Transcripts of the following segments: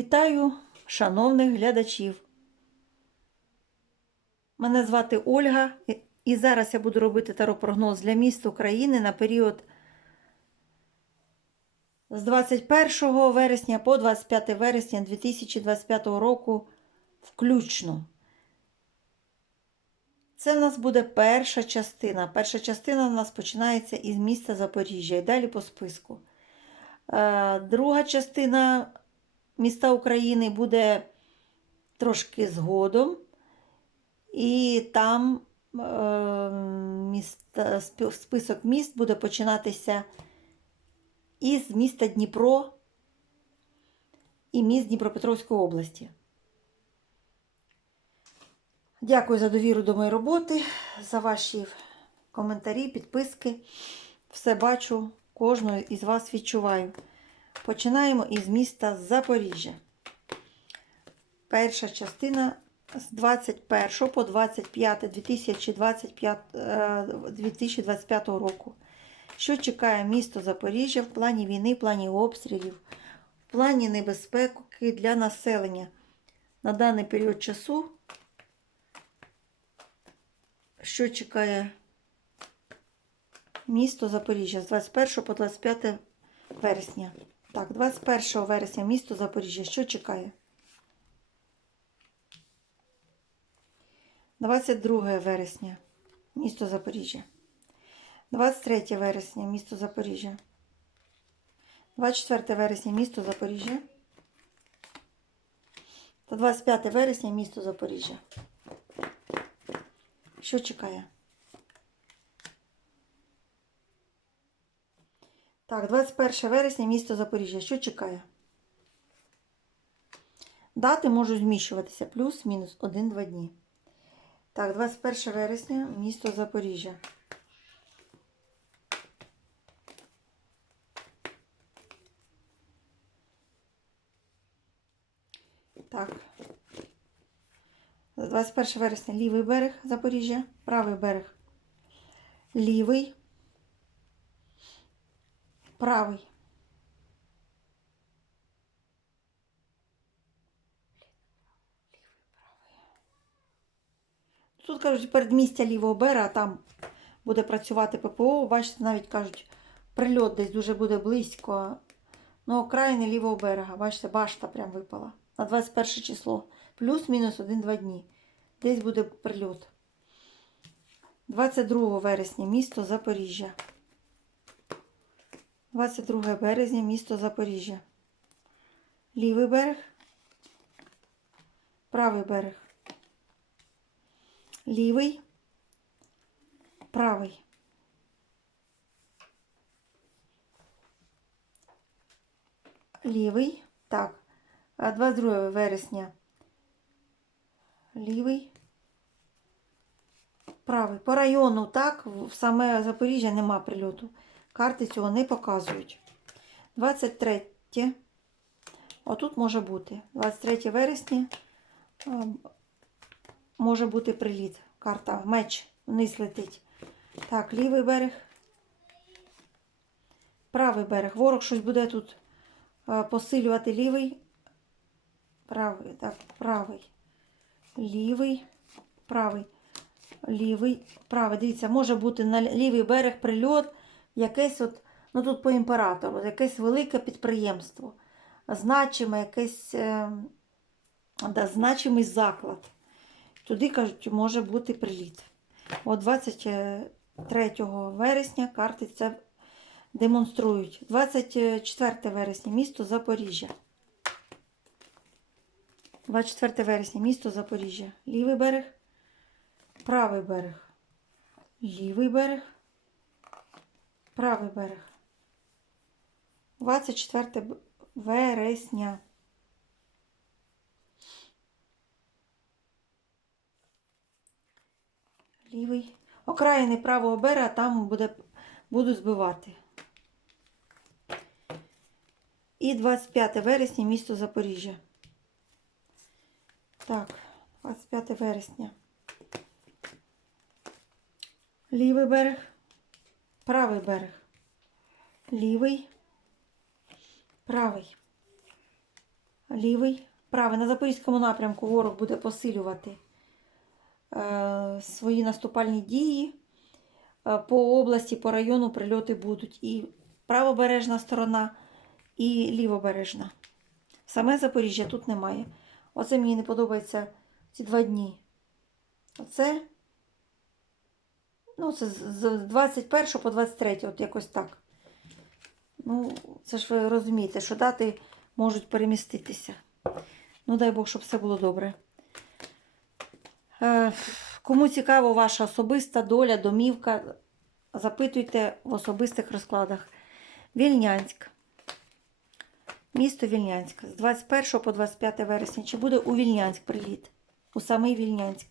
Вітаю шановних глядачів. Мене звати Ольга, і- зараз я буду робити таропрогноз для міст України на період з 21 вересня по 25 вересня 2025 року включно. Це в нас буде перша частина. Перша частина в нас починається із міста Запоріжжя і далі по списку. Е, Друга частина міста України буде трошки згодом. І там е, міста, список міст буде починатися із міста Дніпро і міст Дніпропетровської області. Дякую за довіру до моєї роботи, за ваші коментарі, підписки. Все бачу, кожного із вас відчуваю. Починаємо із міста Запоріжжя. Перша частина з 21 по 25 2025, е, 2025 року. Що чекає місто Запоріжжя в плані війни, в плані обстрілів, в плані небезпеки для населення на даний період часу? Що чекає місто Запоріжжя з 21 по 25 вересня? Так, 21 вересня місто Запоріжжя. Що чекає? 22 вересня місто Запоріжжя. 23 вересня місто Запоріжжя. 24 вересня місто Запоріжжя. Та 25 вересня місто Запоріжжя. Що чекає? Так, 21 вересня місто Запоріжжя. Що чекає? Дати можуть зміщуватися плюс-мінус 1-2 дні. Так, 21 вересня, місто Запоріжжя. Так. 21 вересня лівий берег Запоріжжя, правий берег. Лівий. Правий. Тут кажуть передмістя лівого берега, там буде працювати ППО. Бачите, навіть кажуть, прильот десь дуже буде близько. Ну, окраїни лівого берега. Бачите, башта прям випала. На 21 число. Плюс-мінус 1-2 дні. Десь буде прильот. 22 вересня місто Запоріжжя. 22 березня місто Запоріжжя. Лівий берег. Правий берег. Лівий. Правий. Лівий. Так. 22 вересня. Лівий. Правий. По району, так, в саме Запоріжжя нема прильоту. Карти цього не показують. 23. Отут може бути. 23 вересня може бути приліт. Карта меч вниз летить. Так, лівий берег. Правий берег. Ворог щось буде тут посилювати лівий. Правий, так, правий. Лівий, правий. Лівий, правий. Дивіться, може бути на лівий берег прильот, якесь от, ну тут по імператору, якесь велике підприємство, значиме якесь, е, да, значимий заклад. Туди, кажуть, може бути приліт. От 23 вересня карти це демонструють. 24 вересня місто Запоріжжя. 24 вересня місто Запоріжжя. Лівий берег, правий берег. Лівий берег, правий берег. 24 вересня. Лівий. Окраїни правого берега там буде, буду збивати. І 25 вересня місто Запоріжжя. Так, 25 вересня. Лівий берег, правий берег. Лівий, правий. лівий, правий. На Запорізькому напрямку ворог буде посилювати е, свої наступальні дії. Е, По області, по району прильоти будуть і правобережна сторона, і лівобережна. Саме Запоріжжя тут немає. Оце мені не подобається ці два дні. Оце, ну, це з з 21 по 23, от якось так. Ну, це ж ви розумієте, що дати можуть переміститися. Ну, дай Бог, щоб все було добре. Е, кому цікаво ваша особиста доля, домівка, запитуйте в особистих розкладах. Вільнянськ. Місто Вільнянськ. З 21 по 25 вересня. Чи буде у Вільнянськ приліт? У самий Вільнянськ.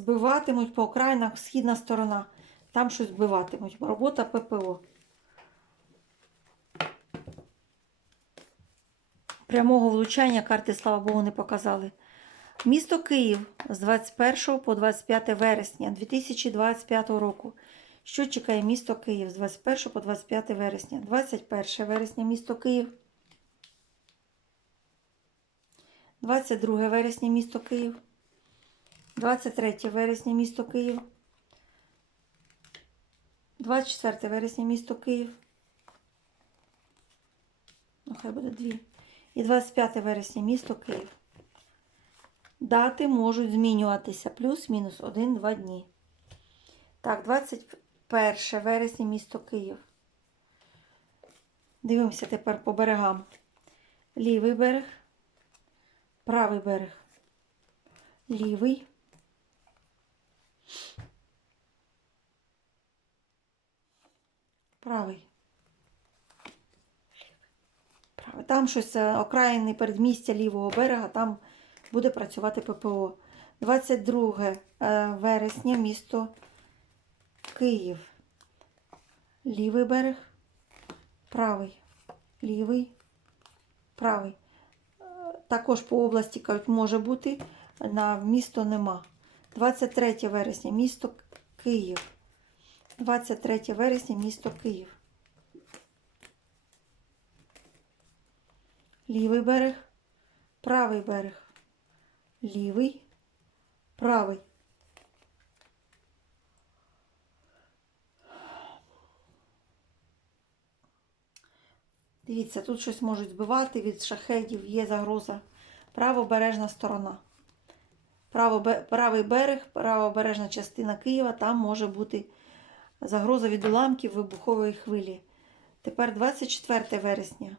Збиватимуть по окраїнах східна сторона. Там щось збиватимуть. Робота ППО. Прямого влучання карти, слава Богу, не показали. Місто Київ з 21 по 25 вересня 2025 року. Що чекає місто Київ з 21 по 25 вересня? 21 вересня місто Київ. 22 вересня місто Київ. 23 вересня місто Київ. 24 вересня місто Київ. Ну, хай буде дві. І 25 вересня місто Київ. Дати можуть змінюватися плюс-мінус 1-2 дні. Так, 21 вересня місто Київ. Дивимося тепер по берегам. Лівий берег, правий берег. Лівий. Правий. Правий. Там щось е, окраїни передмістя лівого берега, там буде працювати ППО. 22 е, вересня, місто Київ. Лівий берег, правий, лівий, правий. Також по області кажуть, може бути, на місто нема. 23 вересня, місто Київ. 23 вересня, місто Київ. Лівий берег, правий берег. Лівий, правий. Дивіться, тут щось можуть збивати від шахедів, є загроза. Правобережна сторона. Правий берег, правобережна частина Києва, там може бути загроза від уламків вибухової хвилі. Тепер 24 вересня.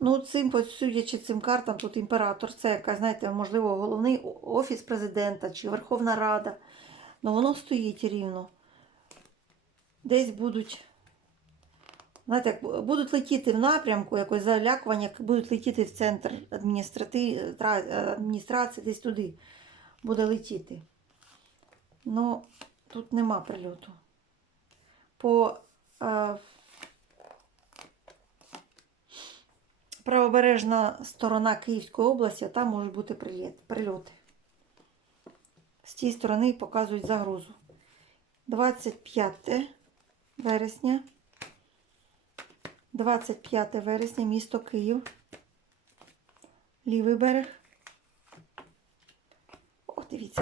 Ну, цим, судячи цим картам, тут імператор, це якась, знаєте, можливо, головний офіс президента чи Верховна Рада. Ну, воно стоїть рівно. Десь будуть, знаєте, будуть летіти в напрямку, якось залякування, будуть летіти в центр адміністрації, десь туди буде летіти. Ну, тут нема прильоту. По е, правобережна сторона Київської області, там можуть бути прильоти. З тієї сторони показують загрозу. 25 вересня. 25 вересня, місто Київ. Лівий берег.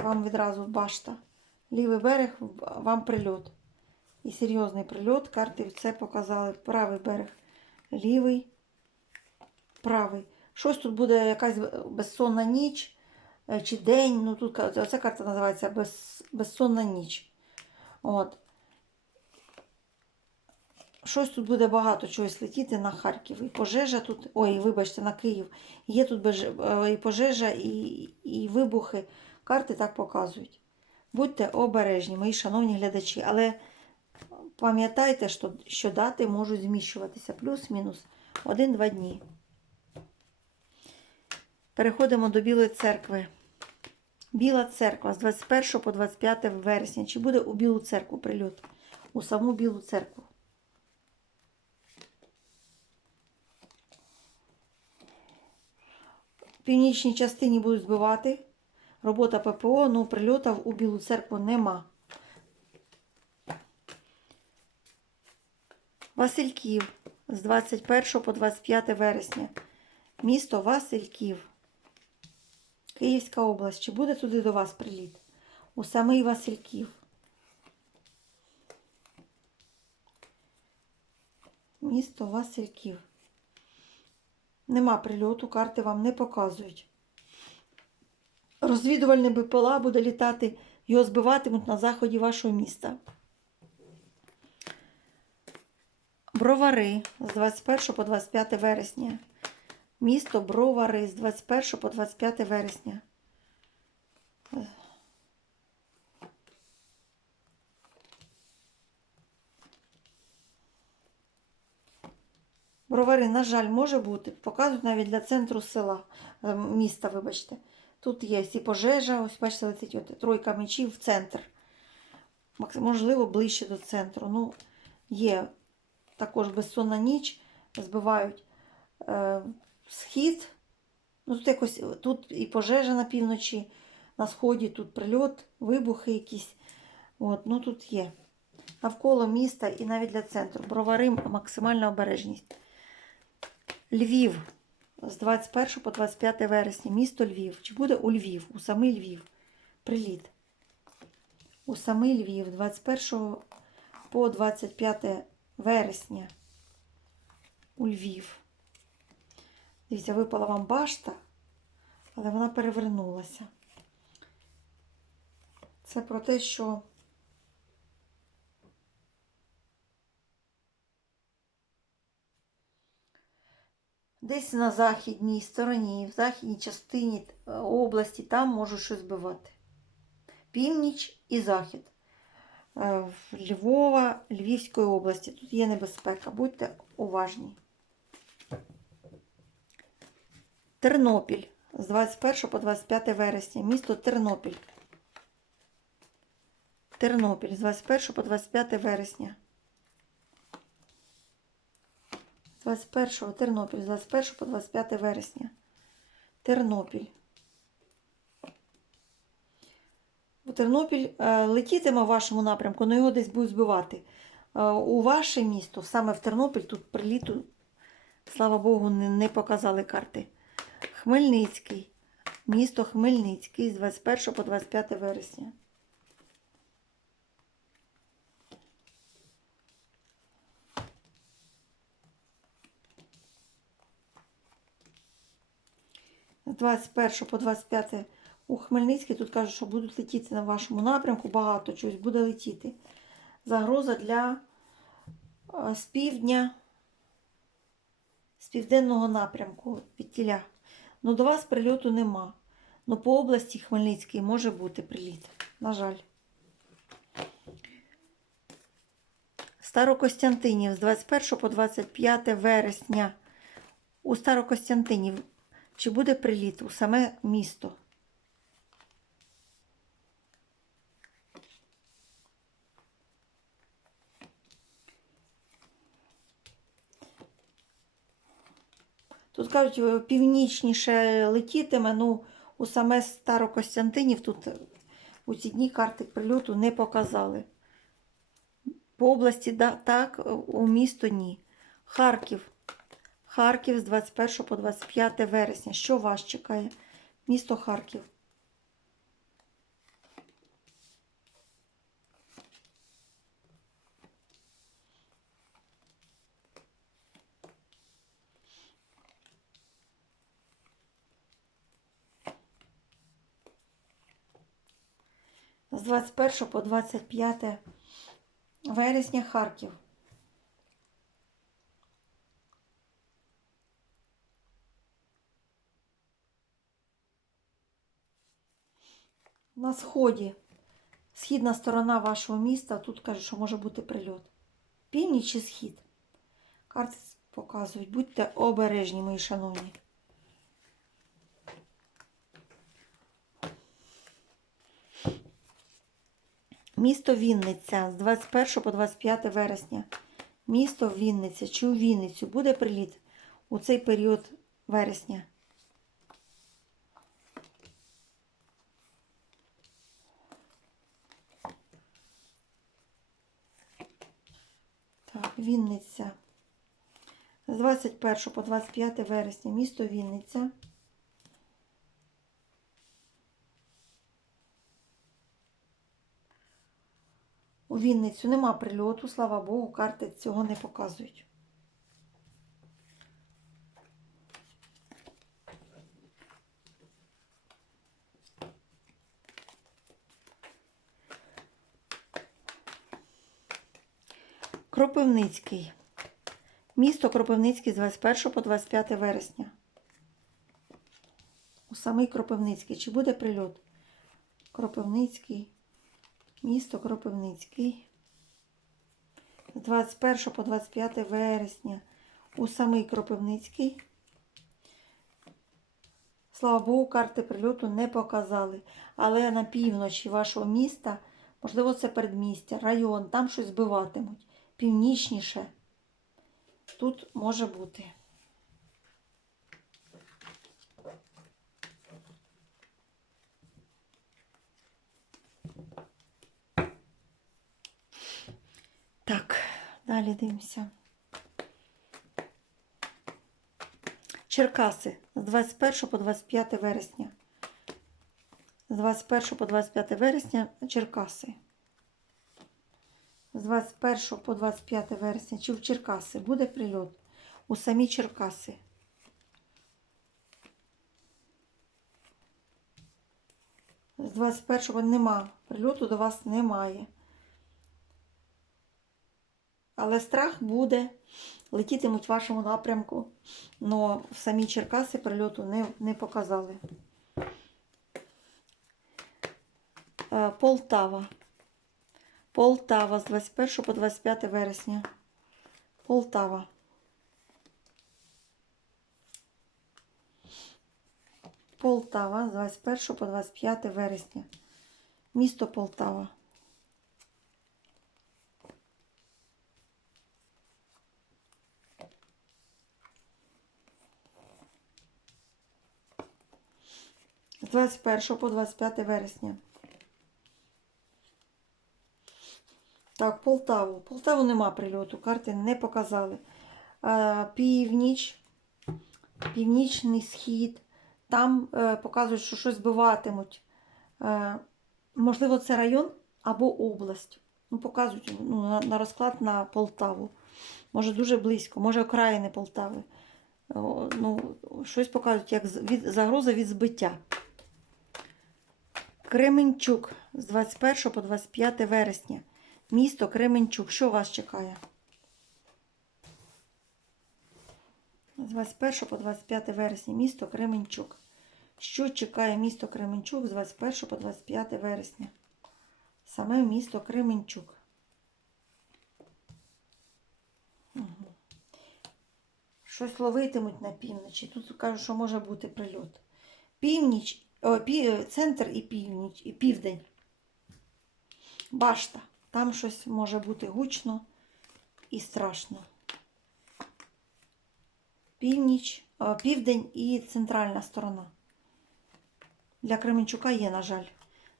Вам відразу башта. Лівий берег, вам прильот. І серйозний прильот. Карти це показали. Правий берег, лівий правий. Щось тут буде якась безсонна ніч е, чи день. Ну тут оця карта називається без, безсонна ніч. От. Щось тут буде багато чогось летіти на Харків. І пожежа тут, ой, вибачте, на Київ. Є тут е, і пожежа, і, і вибухи. Карти так показують. Будьте обережні, мої шановні глядачі. Але пам'ятайте, що, що дати можуть зміщуватися плюс-мінус 1-2 дні. Переходимо до Білої церкви. Біла церква з 21 по 25 вересня. Чи буде у Білу церкву прильот? У саму Білу церкву. північній частині будуть збивати. Робота ППО, ну прильотів у Білу церкву нема. Васильків з 21 по 25 вересня. Місто Васильків. Київська область. Чи буде туди до вас приліт? У самий Васильків. Місто Васильків. Нема прильоту, карти вам не показують. Розвідувальне БПЛА буде літати, його збиватимуть на заході вашого міста. Бровари з 21 по 25 вересня. Місто Бровари з 21 по 25 вересня. Бровари, на жаль, може бути. Показують навіть для центру села, е, міста, вибачте. Тут є і пожежа, ось бачите, летить от, тройка мечів в центр. Можливо, ближче до центру. Ну, є також безсонна ніч, збивають е, схід. Ну, тут якось тут і пожежа на півночі, на сході, тут прильот, вибухи якісь. От, ну тут є. Навколо міста і навіть для центру. Бровари максимальна обережність. Львів з 21 по 25 вересня. Місто Львів. Чи буде у Львів? У самий Львів. Приліт. У самий Львів. 21 по 25 вересня. У Львів. Дивіться, випала вам башта, але вона перевернулася. Це про те, що десь на західній стороні, в західній частині е, області, там можуть щось збивати. Північ і захід. Е, Львова, Львівської області. Тут є небезпека. Будьте уважні. Тернопіль з 21 по 25 вересня. Місто Тернопіль. Тернопіль з 21 по 25 вересня. З 21 Тернопіль, з 21 по 25 вересня. Тернопіль. У Тернопіль е, летітиме в вашому напрямку, але його десь будуть збивати. Е, у ваше місто, саме в Тернопіль, тут приліту, слава Богу, не показали карти. Хмельницький. Місто Хмельницький з 21 по 25 вересня. 21 по 25 у Хмельницький. Тут кажуть, що будуть летіти на вашому напрямку. Багато чогось буде летіти. Загроза для е, з півдня, з південного напрямку від тіля. Ну, до вас прильоту нема. Ну, по області Хмельницькій може бути приліт. На жаль. Старокостянтинів з 21 по 25 вересня. У Старокостянтинів чи буде приліт у саме місто? Тут кажуть, е, північніше летітиме, ну у саме Старокостянтинів тут е, у ці дні карти прильоту не показали. По області так, е, у місто ні. Харків. Харків з 21 по 25 вересня. Що вас чекає? Місто Харків. З 21 по 25 вересня Харків. На сході, східна сторона вашого міста, тут кажуть, що може бути прильот. Північ чи схід. Карти показують. Будьте обережні, мої шановні. Місто Вінниця з 21 по 25 вересня. Місто Вінниця чи у Вінницю буде приліт у цей період вересня. Вінниця. З 21 по 25 вересня місто Вінниця. У Вінницю нема прильоту, слава Богу, карти цього не показують. Кропивницький. Місто Кропивницький з 21 по 25 вересня. У самий Кропивницький. Чи буде прильот? Кропивницький. Місто Кропивницький. З 21 по 25 вересня. У самий Кропивницький. Слава Богу, карти прильоту не показали. Але на півночі вашого міста, можливо, це передмістя, район, там щось збиватимуть. Північніше. Тут може бути. Так, далі дивимося. Черкаси з 21 по 25 вересня. З 21 по 25 вересня Черкаси. З 21 по 25 вересня чи в Черкаси буде прильот у самі Черкаси. З 21-го нема. Прильоту до вас немає. Але страх буде. Летітимуть в вашому напрямку. Но в самі Черкаси прильоту не, не показали. Е, Полтава. Полтава з 21 по 25 вересня. Полтава. Полтава з 21 по 25 вересня. Місто Полтава. З 21 по 25 вересня. Так, Полтаву. Полтаву нема прильоту, карти не показали. Північ, північний схід. Там е, показують, що щось збиватимуть. Е, можливо, це район або область. Ну, показують ну, на, на розклад на Полтаву. Може, дуже близько, може, окраїни Полтави. Ну, щось показують як від, загроза від збиття. Кременчук з 21 по 25 вересня. Місто Кременчук. Що вас чекає? З 21 по 25 вересня. Місто Кременчук. Що чекає місто Кременчук з 21 по 25 вересня? Саме місто Кременчук. Щось ловитимуть на півночі. Тут кажуть, що може бути прильот. Північ, о, пі, центр і північ, і південь. Башта. Там щось може бути гучно і страшно. Північ, південь і центральна сторона. Для Кременчука є, на жаль,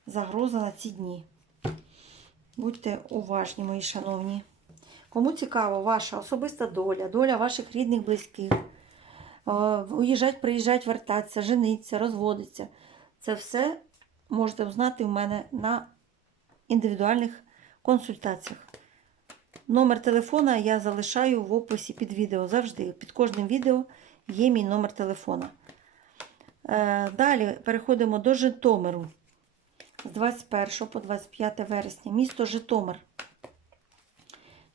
загроза на ці дні. Будьте уважні, мої шановні. Кому цікаво ваша особиста доля, доля ваших рідних, близьких. Е, Уїжджать, приїжджать, вертатися, жениться, розводиться. Це все можете узнати в мене на індивідуальних консультаціях. Номер телефона я залишаю в описі під відео. Завжди під кожним відео є мій номер телефона. Е, Далі переходимо до Житомиру. З 21 по 25 вересня. Місто Житомир.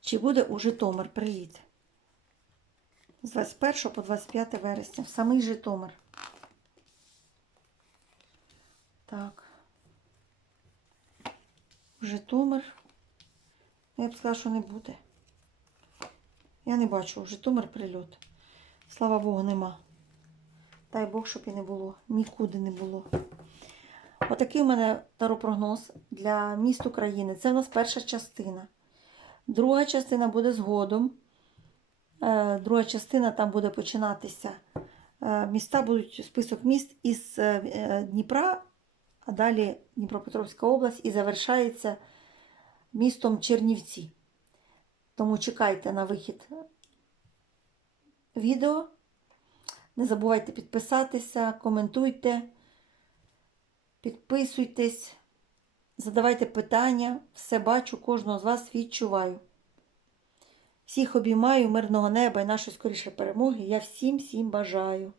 Чи буде у Житомир приліт? З 21 по 25 вересня. В самий Житомир. Так. Житомир. Я б сказала, що не буде. Я не бачу. Житомир прильот. Слава Богу, нема. Дай Бог, щоб і не було. Нікуди не було. Отакий у мене таропрогноз для міст України. Це в нас перша частина. Друга частина буде згодом. Е, Друга частина там буде починатися. Е, Міста будуть список міст із е, Дніпра, а далі Дніпропетровська область і завершається містом Чернівці. Тому чекайте на вихід відео. Не забувайте підписатися, коментуйте, підписуйтесь, задавайте питання. Все бачу, кожного з вас відчуваю. Всіх обіймаю, мирного неба і нашої скоріше перемоги. Я всім всім бажаю.